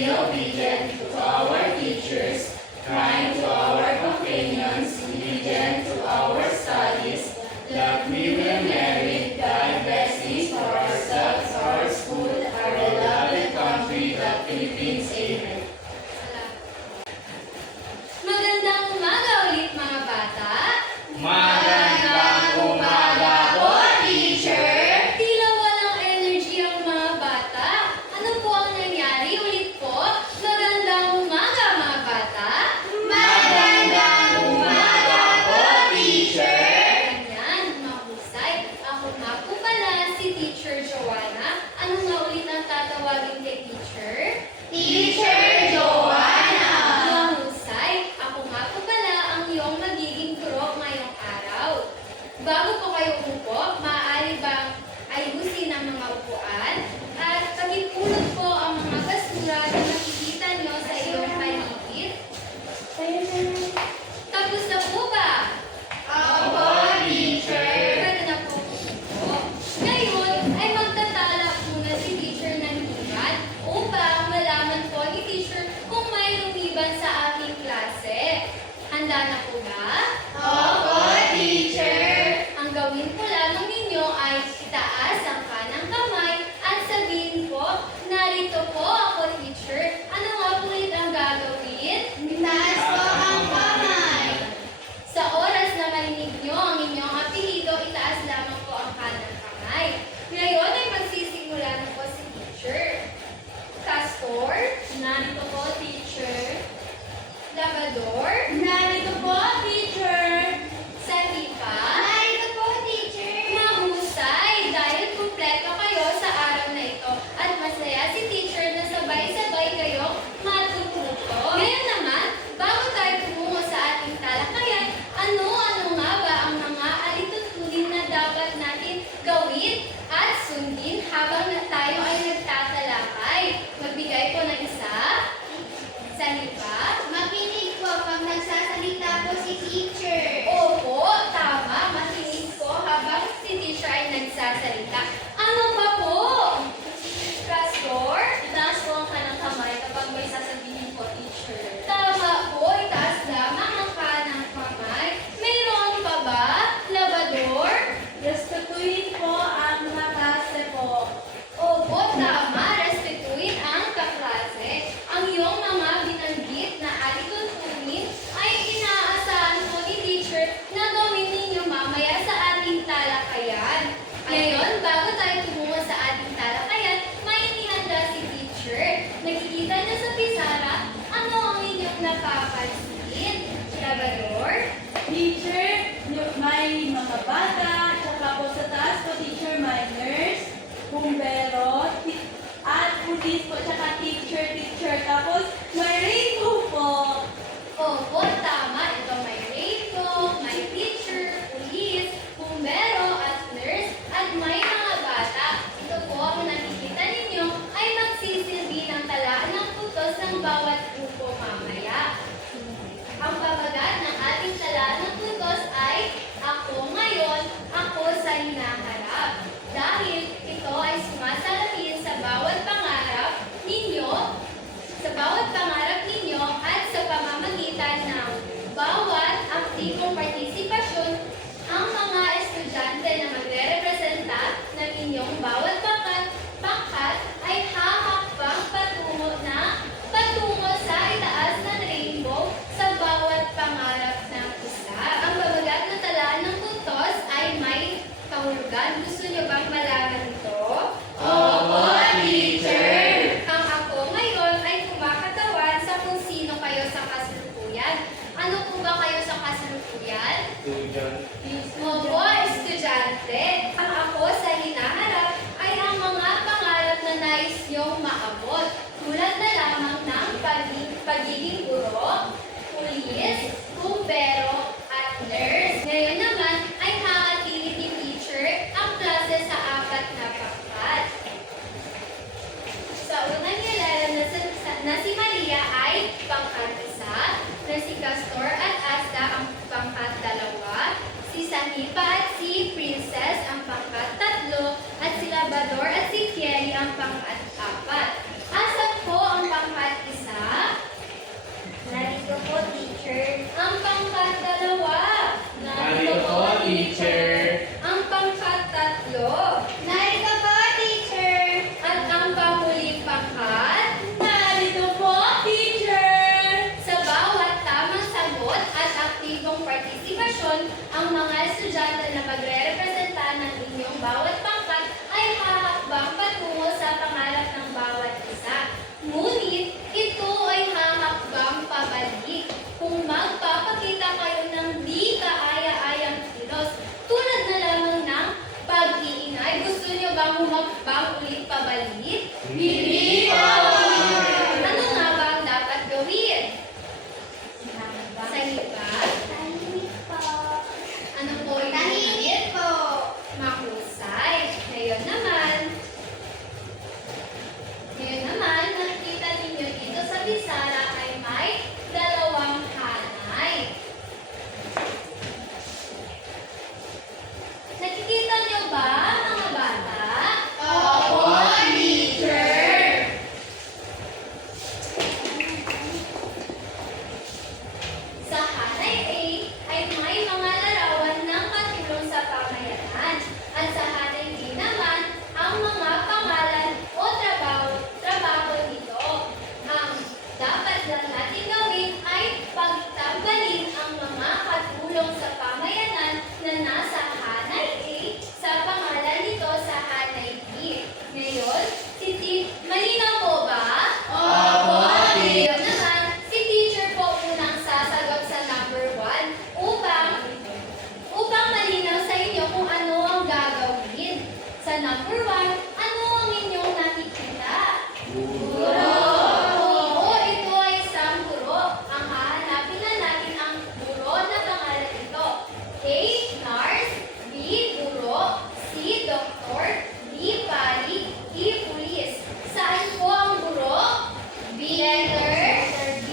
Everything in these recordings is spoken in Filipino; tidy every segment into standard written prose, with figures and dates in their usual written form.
be obedient to our teachers, kind to our companions, diligent to our studies, that we will merit thy blessings for ourselves, our school, our beloved country, the Philippines. Amen. Magandang umaga ulit mga bata. Magandang umaga po, teacher! Tila walang energy ang mga bata. Ano po ang nangyari ulit po? Magandang umaga mga bata. Magandang umaga po, teacher! Ganyan, mahusay. Ako nga po pala si Teacher Joanna. Ano nga ulit ang tatawagin kay teacher? Teacher Joanna! Mahusay. Ako nga po pala ang iyong magiging guro ngayong araw. Bago po kayo umupo, maaari bang ayusin ang mga upuan at pagipulot po ang mga basura na makikita nyo sa iyong paligid? Tapos na po ba? Opo, teacher! Pwede na po umupo. Ngayon ay magtatala muna si teacher ng liban upang malaman po ni teacher kung may lumiban sa ating klase. Handa na po ba? Opo, teacher! Ang gawin po lamang ninyo ay itaas ang kanang kamay at sabihin po, narito po ako, teacher. Ano nga po ulit ang gagawin? Itaas po ang kamay! Sa oras na marinig nyo ang inyong apelido, itaas lamang po ang kanang kamay. Ngayon ay magsisimula na po si teacher. Castor, narito po, teacher. Labrador, Narito po, teacher! Salipa, Narito po, teacher! mahusay dahil kumpleto kayo sa araw na ito at masaya si teacher na sabay-sabay kayong matututo. Ngayon naman, bago tayo tumungo sa ating talakayan, ano-ano nga ba ang mga alituntunin na dapat natin gawin at sundin habang tayo ay nagtatalakay? Magbigay po ng isa. Salipa. Makinig po pag nagsasalita po si teacher. Opo, tama. Makinig po habang si teacher ay nagsasalita. Ano pa po? Castor? Itaas po ang kanang kamay kapag may sasabihin po, teacher. Tama po, itaas lamang ang kanang kamay. Mayroon pa ba? Labrador? Respetuhin po ang naklase po. Opo, tama. Respetuin ang kaklase. Ang iyong mga binanggit na alituntunin ay inaasahan po ni teacher na gawin ninyo mamaya sa ating talakayan. Ngayon, bago tayo tumungo sa ating talakayan, may inihanda si teacher. Nakikita niyo sa pisara, ano ang inyong napapansin? Labrador? Teacher, may mga bata, tsaka po sa taas po, teacher, may nurse, bumbero, at pulis po, tsaka teacher. Tapos, may rainbow po. Opo, tama. Ito may rainbow, may teacher, pulis, bumbero, at nurse, at may mga bata. Ito po ang nakikita ninyo ay magsisilbi ng talaan ng putos ng bawat grupo mamaya. Ang pabagat ng ating talaan ng putos ay ako ngayon, ako sa hinaharap. Dahil ito ay sumasalamin sa bawat pangarap ninyo at sa pamamagitan ng bawat aktibong partisipasyon, ang mga estudyante na magre-representa ng inyong bawat pangkat ay hahakbang patungo sa itaas ng rainbow sa bawat pangarap ng isa. Ang pabagat na talaan ng puntos ay may kahulugan. Gusto niyo bang malaman ito? Opo, teacher! Ang ako ngayon ay kumakatawan sa kung sino kayo sa kasalukuyan. Ano po ba kayo sa kasalukuyan? Opo, estudyante. Ang ako sa hinaharap ay ang mga pangarap na nais niyong maabot. Tulad na lamang ng pagiging guro, pulis, bumbero, at nurse. Ngayon naman ay hahatili ni teacher ang klase sa 4 na pangkat. Sa unang nilalam na si Maria ay pangkat 1, na si Castor at Asta ang pangkat 2, si Sanipa at si Princess ang pangkat 3, at si Labrador at si Thierry ang pangkat 4. Asan po ang ulit pabalik? Hindi po. Ano nga ba ang dapat gawin? Sa hipa? Tahimik po. Ano po yung Tahimik po. mahusay? Ngayon naman, nakikita ninyo dito sa bisara ay may dalawang hanay. Nakikita niyo ba, mga bata? Opo, teacher. Sa hanay A ay may mga larawan ng katulong sa pamayanan. At sa hanay B naman, ang mga pangalan o trabaho nito. Ang dapat lang natin gawin ay pagtanggalin ang mga katulong sa pamayanan na nasa hanay A sa pangalan nito sa hanay B. Ngayon, malinaw po ba? Opo, teacher. Ngayon naman, si teacher po unang sasagot sa number 1 upang malinaw sa inyo kung ano ang gagawin. Sa number 1, ano ang inyong nakikita? Guro! Oo, ito ay isang guro. Ang hahanapin na natin ang guro na pangalan nito. A. Nurse, B. Guro, C. Doktor, D. Pari, E. Pulis. Saan po ang guro? B. Letter B.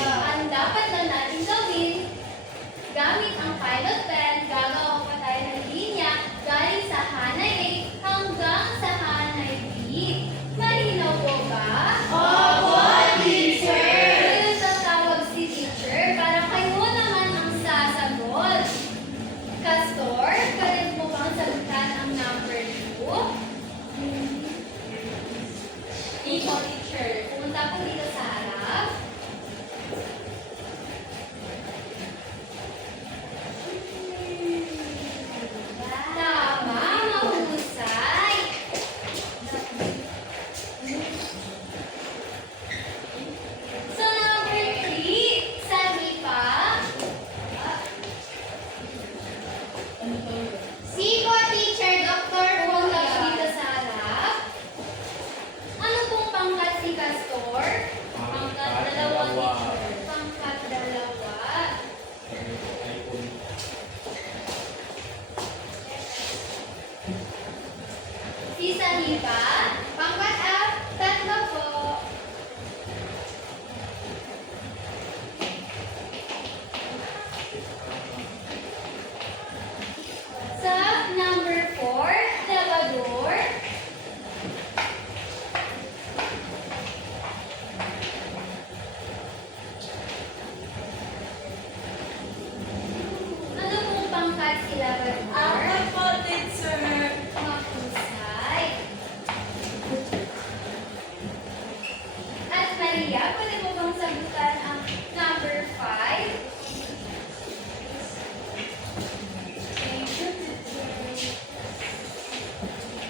Ang dapat na natin gawin, gamit ang pilot pen, gagawa pa tayo ng linya galing sa hanay A hanggang sa hanay B. Malinaw po ba? Opo, teacher. Ngayon tatawag si teacher para kayo naman ang sasagot. Castor, kaya mo bang sagutan ang number 2? Ikaw, teacher. Pumunta po dito sa harap. Tama, mahusay. So number 3, sabi pa, Ano to? Si po, teacher, Dr. pumunta po Julia. dito sa harap. Ano pong pangkat si Castor? Pangkat Dalawa, dalawa. teacher. Pangkat 2. Si Sahiba, pangkat 3 po. Sa number 4, Labrador. Ano pong pangkat si Labrador? Ako po, teacher. Mahusay. At Maria, pwede mo bang sagutan ang number 5?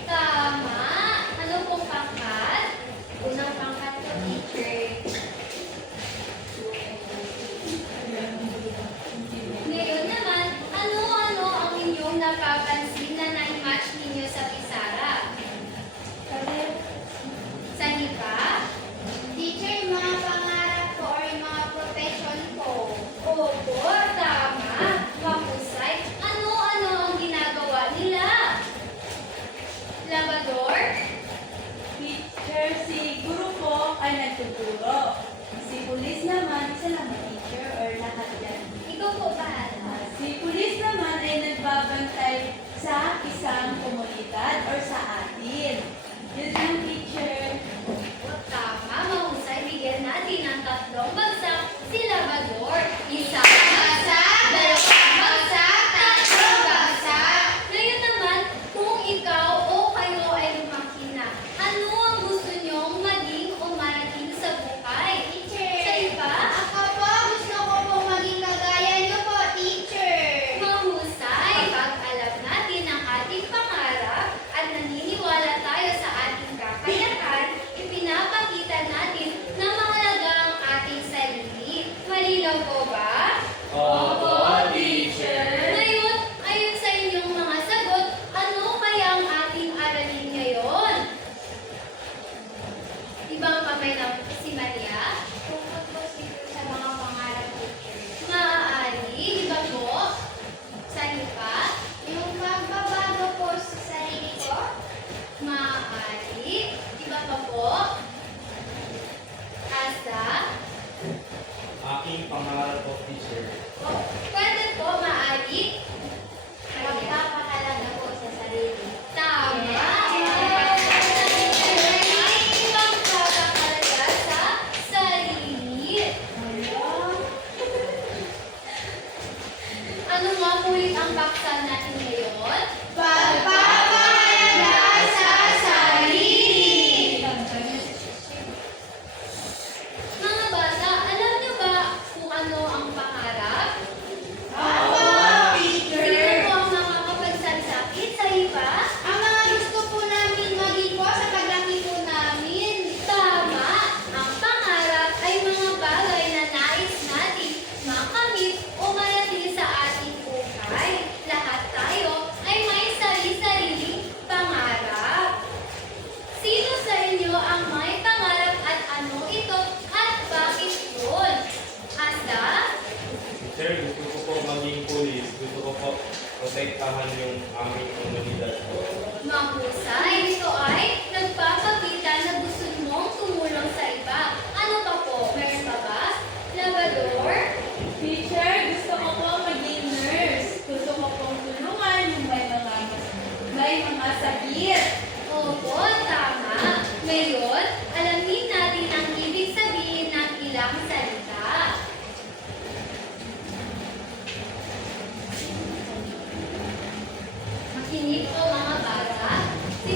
Tama. Ano pong pangkat? Unang pangkat ko, teacher. Ngayon naman, ano-ano ang inyong napapansin na na-match ninyo sa Pisara? Sa hipa? Teacher, yung mga pangarap ko or yung mga profession ko. Opo, tama. Mahusay. Ano-ano ang ginagawa nila? Labrador? Teacher, si guru po ay nagtuturo. Si pulis naman, isa lang ba teacher or lahat yan? Ikaw po bahala. Si pulis naman ay nagbabantay sa isang komunidad or sa atin. Yun lang, teacher. Tama, mahusay. Bigyan natin ng 3 bagsak si Labrador. Isang bagsak, dalawang bagsak, 3 bagsak. Ngayon naman, kung ikaw o kayo ay lumaki na, ano ang gusto nyong maging o marating sa buhay? Teacher, Sa iba? ako po, gusto ko po maging kagaya niyo po, teacher. Mahusay. Pag alam natin ang ating pangarap at naniniwala iba pa po? Asa? Aking pangarap po, teacher. Pwede po, maaari? Magpapakalaga po sa sarili. Tama! Magpapakalaga sa sarili. Ano nga ulit ang baksan natin ngayon? Pagpapahalaga sa sarili. Mga bata, alam niyo ba kung ano ang pangarap? Opo, Sino teacher. po ang makakapagsasakit sa iba? Ang mga gusto po namin maging po sa paglaki po namin. Tama! Ang pangarap ay mga bagay na nais natin makamit o marating sa ating buhay. Lahat tayo ay may sarili-sariling pangarap. Sino sa inyo ang may pangarap at ano ito at bakit yun? Asa? Teacher, gusto ko po maging pulis. Gusto ko po protektahan yung aming komunidad po. Mahusay. Ito ay nagpapakita na gusto mong tumulong sa iba. Ano pa po? Meron pa ba? Labrador? Teacher, gusto ko po maging nurse. Gusto ko pong tulungan yung may mga sakit. Opo, tama. Ngayon, alamin natin ang ibig sabihin ng ilang salita. Makinig po mga bata. Si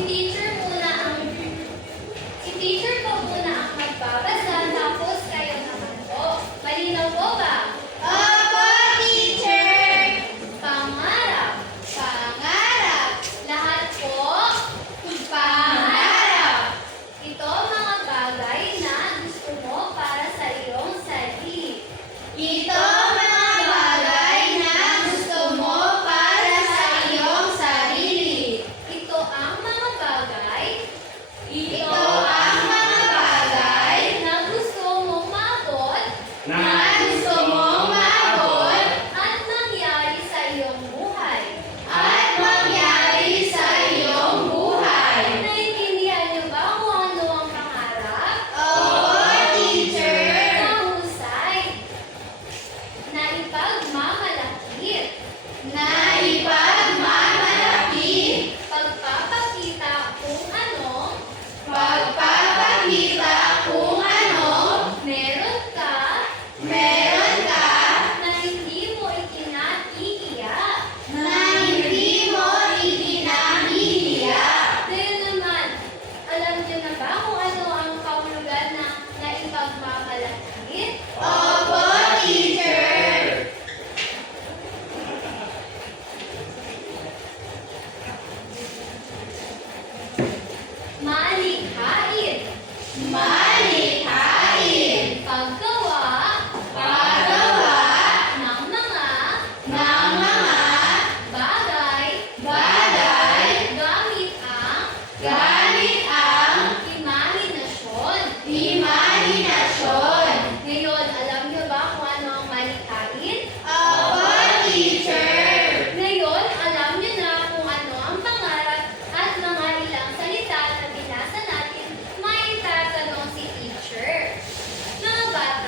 teacher po muna ang magbabasa, tapos kayo naman po. Malinaw po ba? Opo, teacher. Pangarap. Pangarap. Lahat po. Pangarap. Ito mga bagay na gusto mo para sa iyong sarili. Ito mga bagay na gusto mo para sa iyong sarili. Ito ang mga bagay Ito ang mga bagay na gusto mong maabot na gusto mong maabot at mangyari sa iyong buhay. at mangyari sa iyong buhay. Naiintindihan niyo ba kung ano ang pangarap? Opo, teacher. Mahusay. Naipagmamalaki. Na ipagmamalaki, Pagpapakita kung ano pagpapakita kung ano meron ka meron ka na hindi mo ikinahihiya. na hindi mo ikinahihiya. Ngayon naman, alam niyo na ba kung ano ang kahulugan na naipagmamalaki? Opo, teacher. Malikhain. Malikhain. Paggawa Paggawa ng mga ng mga bagay bagay gamit ang gamit ang imahinasyon. imahinasyon. Ngayon, alam niyo ba kung ano ang malikhain? Opo, teacher. Ngayon, alam niyo na kung ano ang pangarap at mga ilang salita na binasa natin, may tatanong si teacher. Mga bata,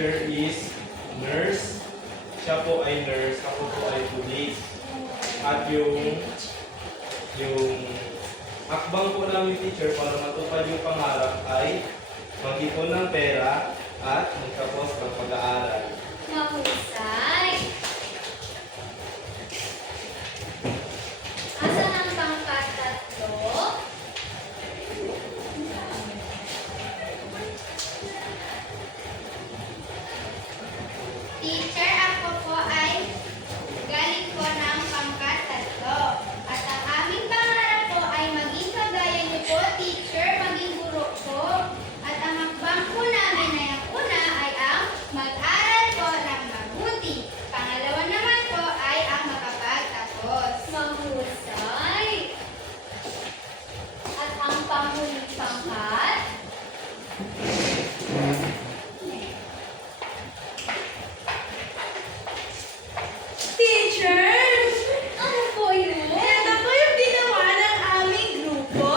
teacher is nurse. Siya po ay nurse, ako po ay police. At yung hakbang po namin teacher para matupad yung pangarap ay mag-ipon ng pera at magtapos ng pag-aaral. Mahusay. Asan ang pangkat 3? Teacher, ako po ay galing po ng pangkat 3. At ang aming pangarap po ay maging kagaya niyo po, teacher, maging guro po. At ang hakbang po namin na yung una ay ang mag-aral po ng mabuti. Pangalawa naman po ay ang makapagtapos. Mahusay. At ang panghuling pangkat? Teacher! Ano po yun? Ito po yung ginawa ng aming grupo.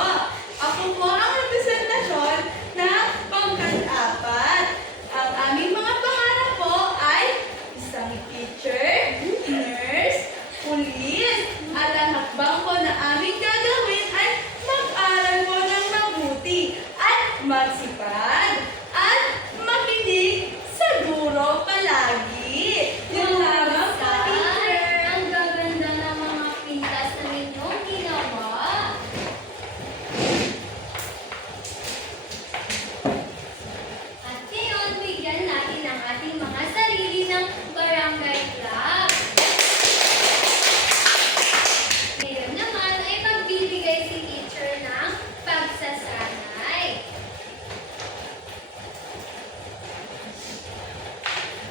Ako po ang representasyon ng pangkat 4. Ang aming mga pangarap po ay isang teacher, nurse, pulis, at ang hakbang po na aming gagawin ay mag-aral po ng mabuti at magsipag at makinig sa guro palagi. Yung lamang po, teacher. Ang gaganda ng mga pintas na ninyong ginawa. At ngayon, bigyan natin ang ating mga sarili ng barangay club. Ngayon naman ay magbibigay si teacher ng pagsasanay.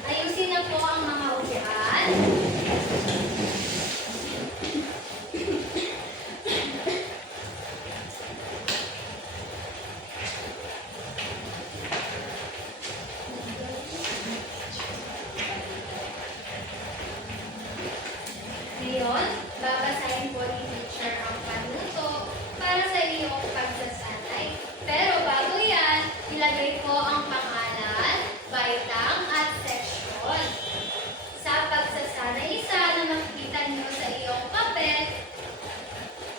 Ayusin na po ang mga upuan. Ngayon, babasahin po ni teacher ang panuto para sa iyong pagsasanay. Pero bago yan, ilagay ko ang pangalan, baitang at section. Sa pagsasanay isa na makikita niyo sa iyong papel,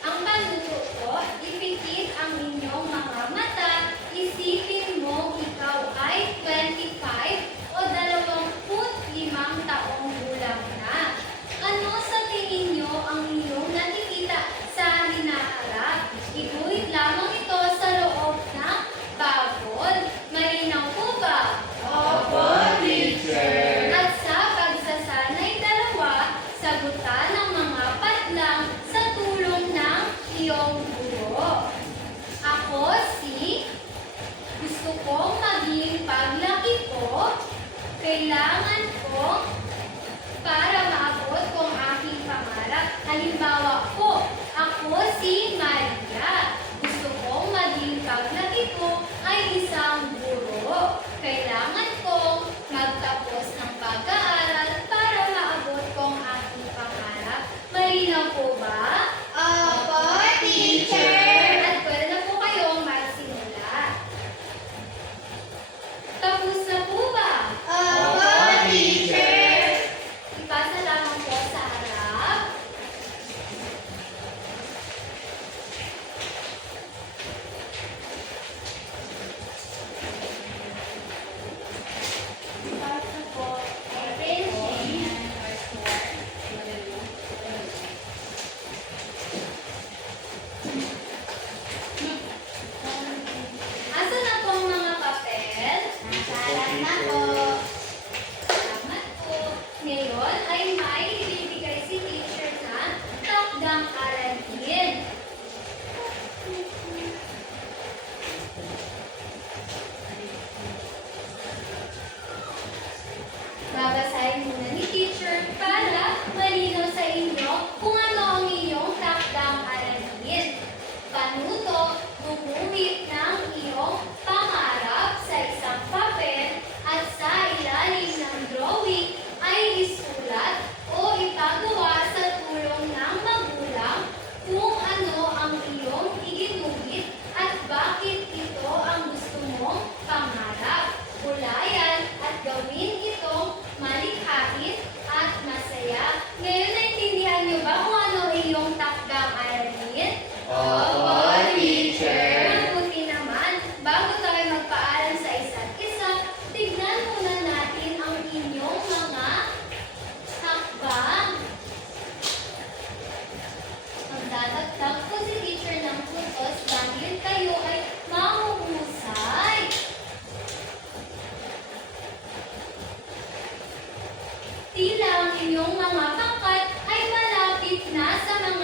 ang panuto po, ipikit ang inyong mga mata, isipin mo ikaw ay 25 o 25 taong gulang na. Ano sa tingin niyo ang inyong nakikita sa hinaharap? Iguhit lamang ito sa loob ng babol. Malinaw po ba? Opo, teacher. At sa pagsasanay dalawa, sagutan ang mga patlang sa tulong ng iyong guro. Ako si gusto kong maging paglaki ko, kailangan ko para maabot kong aking pangarap. Halimbawa po, ako si Maria. Gusto kong maging paglaki ko ay isang guro. Kailangan kong magtapos ng pag-aaral para maabot kong aking pangarap. Malinaw po ba? Opo, teacher. At pwede na po kayong magsimula. Tapos na po ba? Opo, teacher. Ipasa lamang po sa harap. tila ang inyong mga pangkat ay malapit na sa mga